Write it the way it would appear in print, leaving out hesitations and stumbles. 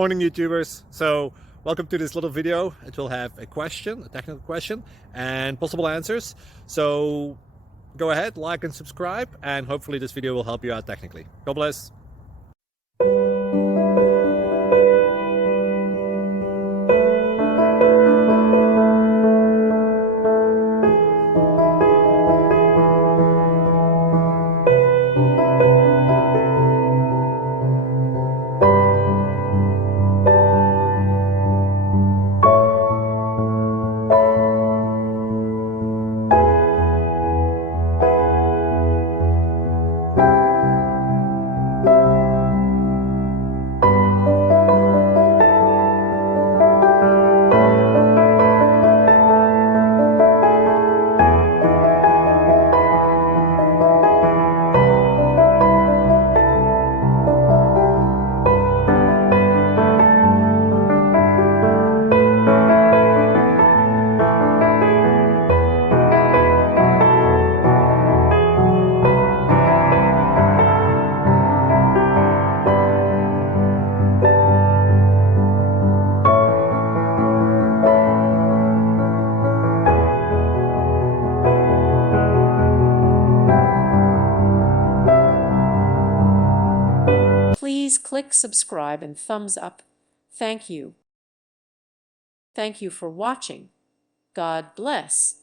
Morning, YouTubers. So welcome to this little video. It will have a question, a technical question, and possible answers. So go ahead, like and subscribe, and hopefully this video will help you out technically. God bless. Please click subscribe and thumbs up. Thank you. Thank you for watching. God bless.